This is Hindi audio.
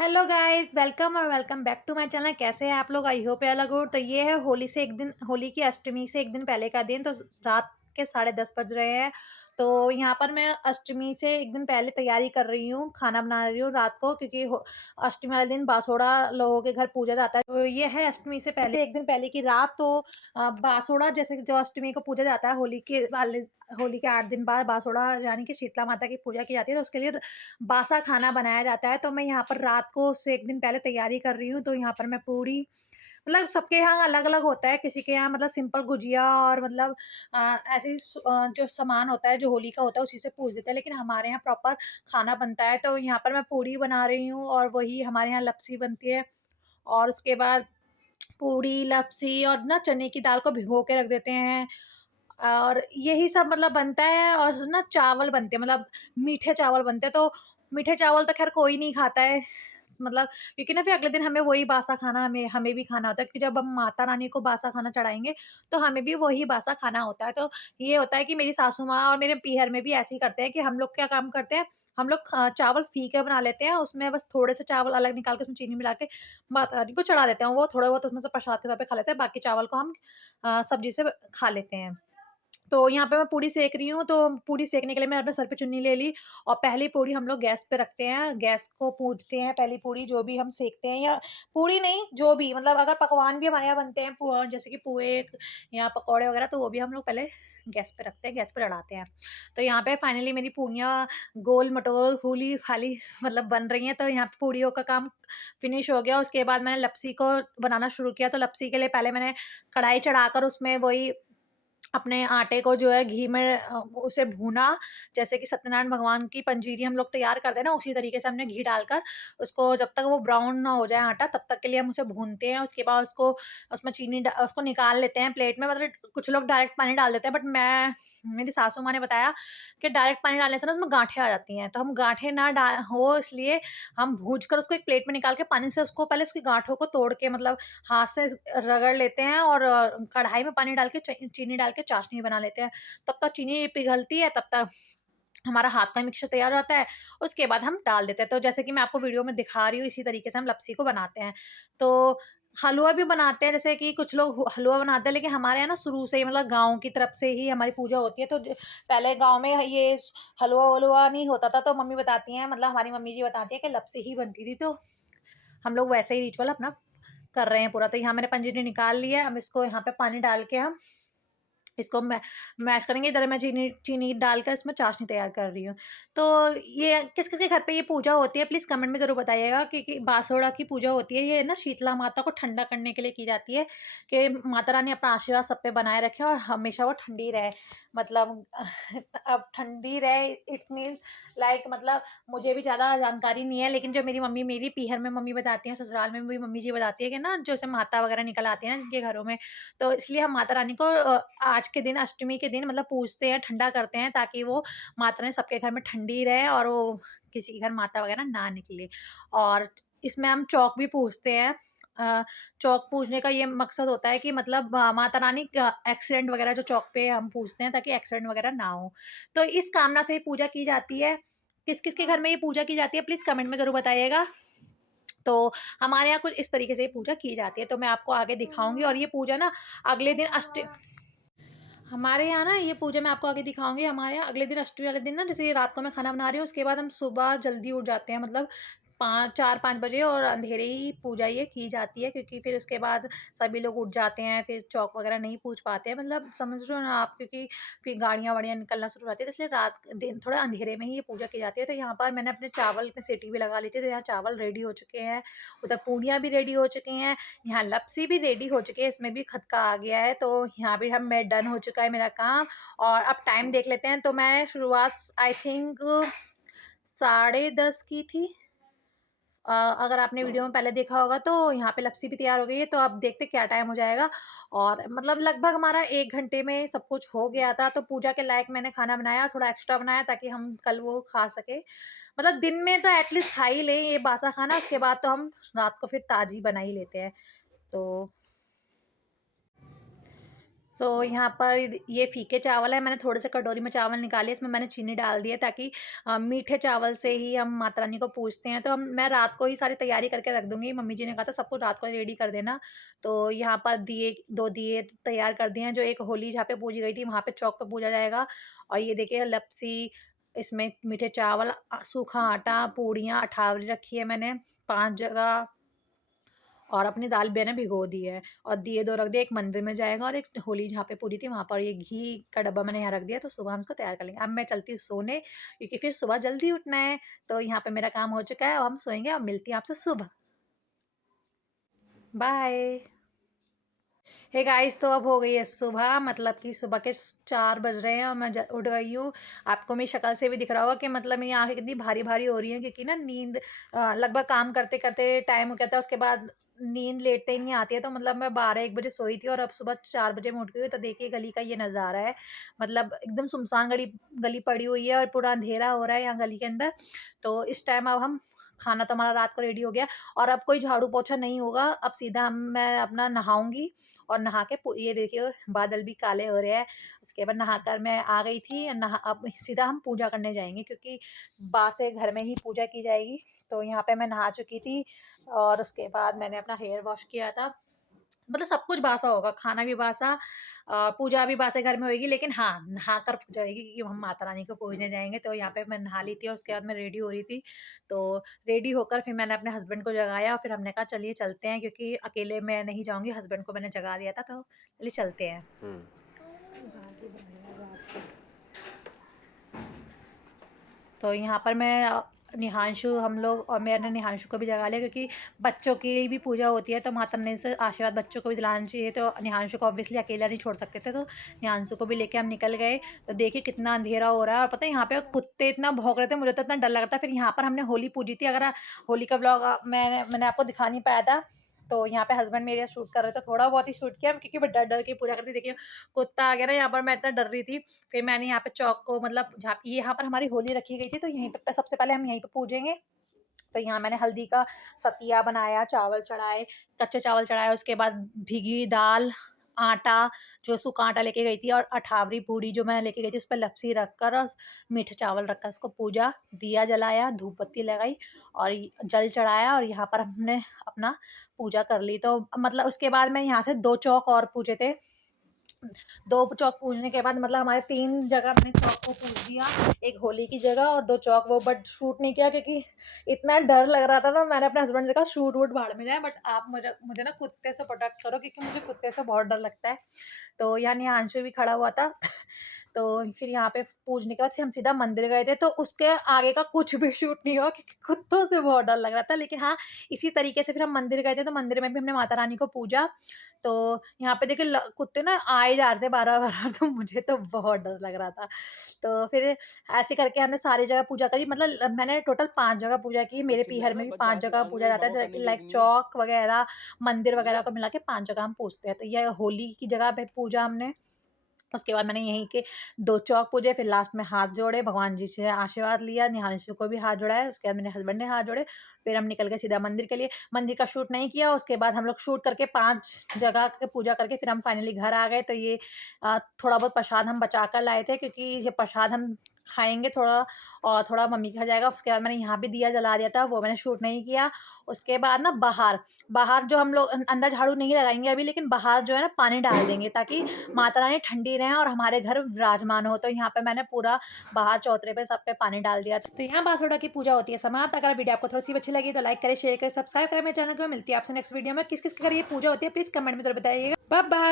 हेलो गाइस, वेलकम और welcome back to my channel. कैसे हैं आप लोग? आई होप अलग हो। तो ये है होली की अष्टमी से एक दिन पहले का दिन। तो रात के 10:30 बज रहे हैं। तो यहाँ पर मैं अष्टमी से एक दिन पहले तैयारी कर रही हूँ, खाना बना रही हूँ रात को, क्योंकि अष्टमी वाले दिन बासोड़ा लोगों के घर पूजा जाता है। तो ये है अष्टमी से पहले एक दिन पहले की रात। तो बासोड़ा जैसे जो अष्टमी को पूजा जाता है, होली के 8 दिन बाद बासोड़ा यानी कि शीतला माता की पूजा की जाती है। तो उसके लिए बासा खाना बनाया जाता है। तो मैं यहाँ पर रात को से एक दिन पहले तैयारी कर रही हूँ। तो यहाँ पर मैं पूड़ी, मतलब सबके यहाँ अलग-अलग होता है। किसी के यहाँ मतलब सिंपल गुजिया और मतलब ऐसे ही जो सामान होता है, जो होली का होता है, उसी से पूज देते हैं। लेकिन हमारे यहाँ प्रॉपर खाना बनता है। तो यहाँ पर मैं पूड़ी बना रही हूँ और वही हमारे यहाँ लपसी बनती है। और उसके बाद पूड़ी, लपसी और ना चने की दाल को भिगो के रख देते हैं। और यही सब मतलब बनता है। और ना चावल बनते हैं, मतलब मीठे चावल बनते हैं। तो मीठे चावल तो ख़ैर कोई नहीं खाता है, मतलब क्योंकि ना फिर अगले दिन हमें वही बासा खाना हमें हमें भी खाना होता है, क्योंकि जब हम माता रानी को बासा खाना चढ़ाएँगे, तो हमें भी वही बासा खाना होता है। तो ये होता है कि मेरी सासू माँ और मेरे पीहर में भी ऐसे ही करते हैं कि हम लोग क्या काम करते हैं, हम लोग चावल फीके बना लेते हैं, उसमें बस थोड़े से चावल अलग निकाल के उसमें चीनी मिला के माता रानी को चढ़ा देते हैं। वो थोड़ा बहुत उसमें से प्रसाद के तौर पे खा लेते हैं, बाकी चावल को हम सब्ज़ी से खा लेते हैं। तो यहाँ पे मैं पूड़ी सेक रही हूँ। तो पूड़ी सेकने के लिए मैंने अपने सर पे चुन्नी ले ली और पहली पूड़ी हम लोग गैस पे रखते हैं, गैस को पूजते हैं। पहली पूड़ी जो भी हम सेकते हैं, या पूड़ी नहीं, जो भी मतलब अगर पकवान भी हमारे यहाँ बनते हैं, जैसे कि पुए या पकौड़े वगैरह, तो वो भी हम लोग पहले गैस पे रखते हैं, गैस पे चढ़ाते हैं। तो यहाँ पे फाइनली मेरी पूड़ियाँ गोल मटोल फूली फाली मतलब बन रही हैं। तो यहाँ पे पूड़ियों का काम फिनिश हो गया। उसके बाद मैंने लपसी को बनाना शुरू किया। तो लपसी के लिए पहले मैंने कढ़ाई चढ़ाकर उसमें वही अपने आटे को जो है घी में उसे भूना। जैसे कि सत्यनारायण भगवान की पंजीरी हम लोग तैयार करते हैं ना, उसी तरीके से हमने घी डालकर उसको, जब तक वो ब्राउन ना हो जाए आटा, तब तक के लिए हम उसे भूनते हैं। उसके बाद उसमें उसको निकाल लेते हैं प्लेट में। मतलब कुछ लोग डायरेक्ट पानी डाल देते हैं, बट मेरी सासू माँ ने बताया कि डायरेक्ट पानी डालने से ना उसमें गाँठें आ जाती हैं। तो हम गाँठें ना डा हो इसलिए हम भूज कर उसको एक प्लेट में निकाल के पानी से उसको पहले उसकी गाँठों को तोड़ के, मतलब हाथ से रगड़ लेते हैं और कढ़ाई में पानी डाल के चीनी डाल के चाशनी बना लेते हैं। तब तक चीनी पिघलती है, तब तक हमारा हाथ का मिक्सचर तैयार हो जाता है। उसके बाद हम डाल देते हैं। तो जैसे कि मैं आपको वीडियो में दिखा रही हूँ, इसी तरीके से हम लपसी को बनाते हैं। तो हलवा भी बनाते हैं, जैसे कि कुछ लोग हलवा बनाते हैं, लेकिन हमारे यहाँ ना शुरू से ही मतलब गाँव की तरफ से ही हमारी पूजा होती है। तो पहले गाँव में ये हलवा-वलवा नहीं होता था। तो मम्मी बताती हैं, मतलब हमारी मम्मी जी बताती हैं कि लपसी ही बनती थी। तो हम लोग वैसे ही रिचुअल अपना कर रहे हैं पूरा। तो यहाँ मैंने पंजीरी निकाल ली है। अब इसको यहाँ पे पानी डाल के हम इसको मैश करेंगे। इधर मैं चीनी चीनी डालकर इसमें चाशनी तैयार कर रही हूँ। तो ये किस-किस के घर पे ये पूजा होती है, प्लीज़ कमेंट में ज़रूर बताइएगा। कि बासोड़ा की पूजा होती है, ये ना शीतला माता को ठंडा करने के लिए की जाती है, कि माता रानी अपना आशीर्वाद सब पे बनाए रखे और हमेशा वो ठंडी रहे। मतलब अब ठंडी रहे, इट्स मीन्स लाइक, मतलब मुझे भी ज़्यादा जानकारी नहीं है, लेकिन जो मेरी पीहर में मम्मी बताती हैं, ससुराल में भी मम्मी जी बताती है कि ना जैसे माता वगैरह निकल आती है ना जिनके घरों में, तो इसलिए हम माता रानी को आज के दिन, अष्टमी के दिन मतलब पूजते हैं, ठंडा करते हैं, ताकि वो माता रानी सबके घर में ठंडी रहे और वो किसी के घर माता वगैरह ना निकले। और इसमें हम चौक भी पूजते हैं। अ, चौक पूजने का ये मकसद होता है कि मतलब माता रानी का एक्सीडेंट वगैरह जो चौक पे हम पूजते हैं, ताकि एक्सीडेंट वगैरह ना हो। तो इस कामना से ये पूजा की जाती है। किस-किस के घर में ये पूजा की जाती है, प्लीज़ कमेंट में ज़रूर बताइएगा। तो हमारे यहाँ कुछ इस तरीके से ये पूजा की जाती है। तो मैं आपको आगे दिखाऊँगी। और ये पूजा ना अगले दिन हमारे यहाँ ना ये पूजा मैं आपको आगे दिखाऊँगी। हमारे यहाँ अगले दिन अष्टमी वाले दिन ना, जैसे ये रात को मैं खाना बना रही हूँ, उसके बाद हम सुबह जल्दी उठ जाते हैं, मतलब 4-5 बजे, और अंधेरे ही पूजा ये की जाती है, क्योंकि फिर उसके बाद सभी लोग उठ जाते हैं, फिर चौक वगैरह नहीं पूज पाते हैं, मतलब समझ रहे हो ना आप, क्योंकि फिर गाड़ियाँ-वाड़ियाँ निकलना शुरू हो जाती है, तो इसलिए रात दिन थोड़ा अंधेरे में ही ये पूजा की जाती है। तो यहाँ पर मैंने अपने चावल में सीटी भी लगा ली थी। तो यहाँ चावल रेडी हो चुके हैं, उधर पूड़ियाँ भी रेडी हो चुकी हैं, यहाँ लपसी भी रेडी हो चुकी है, इसमें भी खदका आ गया है। तो यहाँ भी हम मैं डन हो चुका है मेरा काम। और अब टाइम देख लेते हैं। तो मैं शुरुआत आई थिंक 10:30 की थी। अगर आपने वीडियो में पहले देखा होगा, तो यहाँ पे लपसी भी तैयार हो गई है। तो अब देखते क्या टाइम हो जाएगा। और मतलब लगभग हमारा 1 घंटे में सब कुछ हो गया था। तो पूजा के लायक मैंने खाना बनाया, थोड़ा एक्स्ट्रा बनाया, ताकि हम कल वो खा सकें। मतलब दिन में तो एटलीस्ट खा ही लें ये बासा खाना, उसके बाद तो हम रात को फिर ताज़ी बना ही लेते हैं। तो यहाँ पर ये फीके चावल है, मैंने थोड़े से कटोरी में चावल निकाले, इसमें मैंने चीनी डाल दी है ताकि मीठे चावल से ही हम माता रानी को पूजते हैं। तो हम मैं रात को ही सारी तैयारी करके रख दूँगी, मम्मी जी ने कहा था सब कुछ रात को रेडी कर देना। तो यहाँ पर दिए 2 दिए तैयार कर दिए हैं, जो एक होली जहाँ पे पूजी गई थी वहाँ पे चौक पे पूजा जाएगा। और ये देखिए लपसी, इसमें मीठे चावल, सूखा आटा, पूड़ियाँ, अठावरी रखी है मैंने 5 जगह, और अपनी दाल मैंने भिगो दी है। और दिए 2 रख दिए, एक मंदिर में जाएगा और एक होली जहाँ पे पूरी थी वहाँ पर। ये घी का डब्बा मैंने यहाँ रख दिया, तो सुबह हम इसको तैयार कर लेंगे। अब मैं चलती हूँ सोने, क्योंकि फिर सुबह जल्दी उठना है। तो यहाँ पे मेरा काम हो चुका है, अब हम सोएंगे और मिलती हूँ आपसे सुबह। बाय। हे गाइस, तो अब हो गई है सुबह, मतलब कि सुबह के 4 बज रहे हैं और मैं उठ गई हूँ। आपको मेरी शक्ल से भी दिख रहा होगा कि मतलब मेरी आंखें कितनी भारी भारी हो रही हैं, क्योंकि ना नींद लगभग काम करते करते टाइम हो गया था। उसके बाद नींद लेटते ही नहीं आती है, तो मतलब मैं 12-1 बजे सोई थी और अब सुबह 4 बजे मैं उठ गई हूँ। तो देखिए गली का ये नज़ारा है, मतलब एकदम सुनसान गली गली पड़ी हुई है और पूरा अंधेरा हो रहा है यहाँ गली के अंदर। तो इस टाइम अब हम खाना तो हमारा रात को रेडी हो गया, और अब कोई झाड़ू पोछा नहीं होगा। अब सीधा मैं अपना नहाऊंगी, और नहा के ये देखिए बादल भी काले हो रहे हैं। उसके बाद नहाकर मैं आ गई थी, अब सीधा हम पूजा करने जाएंगे, क्योंकि बासे घर में ही पूजा की जाएगी। तो यहाँ पे मैं नहा चुकी थी, और उसके बाद मैंने अपना हेयर वॉश किया था। मतलब सब कुछ बासा होगा, खाना भी बासा, पूजा भी बासे घर में होएगी, लेकिन हाँ, नहाकर पूजा होएगी, क्योंकि हम माता रानी को पूजने जाएँगे। तो यहाँ पे मैं नहा ली थी और उसके बाद मैं रेडी हो रही थी। तो रेडी होकर फिर मैंने अपने हस्बैंड को जगाया और फिर हमने कहा चलिए चलते हैं, क्योंकि अकेले मैं नहीं जाऊँगी, हस्बैंड को मैंने जगा दिया था, तो चलिए चलते हैं। तो यहाँ पर मैं निहांशु हम लोग, और मैंने निहांशु को भी जगा लिया, क्योंकि बच्चों की भी पूजा होती है, तो माता रानी से आशीर्वाद बच्चों को भी दिलाना चाहिए। तो निहांशु को ऑब्वियसली अकेला नहीं छोड़ सकते थे, तो निहांशु को भी लेके हम निकल गए। तो देखिए कितना अंधेरा हो रहा है, और पता है यहाँ पे कुत्ते इतना भौंक रहे थे, मुझे तो इतना डर लग रहा था। फिर यहाँ पर हमने होली पूजी थी, अगर होली का ब्लॉग मैंने आपको दिखा नहीं पाया था। तो यहाँ पे हस्बैंड मेरे शूट कर रहे थे, थोड़ा बहुत ही शूट किया, क्योंकि मैं डर डर के पूजा करती। देखिए कुत्ता आ गया ना यहाँ पर, मैं इतना डर रही थी। फिर मैंने यहाँ पे चौक को, मतलब जहाँ यहाँ पर हमारी होली रखी गई थी, तो यहीं पे सबसे पहले हम यहीं पे पूजेंगे। तो यहाँ मैंने हल्दी का सतिया बनाया, चावल चढ़ाए, कच्चे चावल चढ़ाए, उसके बाद भीगी दाल, आटा, जो सूखा आटा लेके गई थी, और अठावरी पूड़ी जो मैं लेके गई थी, उस पर लपसी रखकर और मीठे चावल रखकर उसको पूजा, दिया जलाया, धूप बत्ती लगाई और जल चढ़ाया, और यहाँ पर हमने अपना पूजा कर ली। तो मतलब उसके बाद मैं यहाँ से 2 चौक और पूजे थे। 2 चौक पूजने के बाद मतलब हमारे 3 जगह मैंने चौक को पूज दिया, एक होली की जगह और 2 चौक वो, बट शूट नहीं किया, क्योंकि इतना डर लग रहा था ना। मैंने अपने हस्बैंड से कहा शूट वूट भाड़ में जाए, बट आप मुझे मुझे ना कुत्ते से प्रोटेक्ट करो, क्योंकि मुझे कुत्ते से बहुत डर लगता है। तो यहाँ निहांशु भी खड़ा हुआ था। तो फिर यहाँ पे पूजने के बाद फिर हम सीधा मंदिर गए थे, तो उसके आगे का कुछ भी शूट नहीं हुआ, क्योंकि कुत्तों से बहुत डर लग रहा था। लेकिन हाँ, इसी तरीके से फिर हम मंदिर गए थे, तो मंदिर में भी हमने माता रानी को पूजा। तो यहाँ पे देखिए कुत्ते ना आए जा रहे थे बार-बार, तो मुझे तो बहुत डर लग रहा था। तो फिर ऐसे करके हमने सारी जगह पूजा करी, मतलब मैंने टोटल 5 जगह पूजा की। मेरे पीहर में भी 5 जगह पूजा जाता है, लाइक चौक वगैरह, मंदिर वगैरह को मिला के 5 जगह हम पूजते हैं। तो ये होली की जगह पे पूजा हमने। उसके बाद मैंने यहीं के 2 चौक पूजे, फिर लास्ट में हाथ जोड़े, भगवान जी से आशीर्वाद लिया, निहांशु को भी हाथ जोड़ाया, उसके बाद मेरे हस्बैंड ने हाथ जोड़े। फिर हम निकल गए सीधा मंदिर के लिए। मंदिर का शूट नहीं किया, उसके बाद हम लोग शूट करके 5 जगह की पूजा करके फिर हम फाइनली घर आ गए। तो ये थोड़ा बहुत प्रसाद हम बचा कर लाए थे, क्योंकि ये प्रसाद हम खाएँगे थोड़ा, और थोड़ा मम्मी के घर जाएगा। उसके बाद मैंने यहाँ भी दिया जला दिया था, वो मैंने शूट नहीं किया। उसके बाद ना बाहर बाहर जो हम लोग अंदर झाड़ू नहीं लगाएँगे अभी, लेकिन बाहर जो है ना पानी डाल देंगे, ताकि माता रानी ठंडी रहें और हमारे घर विराजमान हो। तो यहाँ पे मैंने पूरा बाहर चौतरे पे सब पे पानी डाल दिया। तो यहाँ बासोड़ा की पूजा होती है समाप्त। अगर वीडियो आपको थोड़ी सी अच्छी लगी तो लाइक करें, शेयर करें, सब्सक्राइब करें मेरे चैनल को। मिलती है आपसे नेक्स्ट वीडियो में। किस किस के घर ये पूजा होती है प्लीज़ कमेंट में ज़रूर बताइएगा। Bye bye.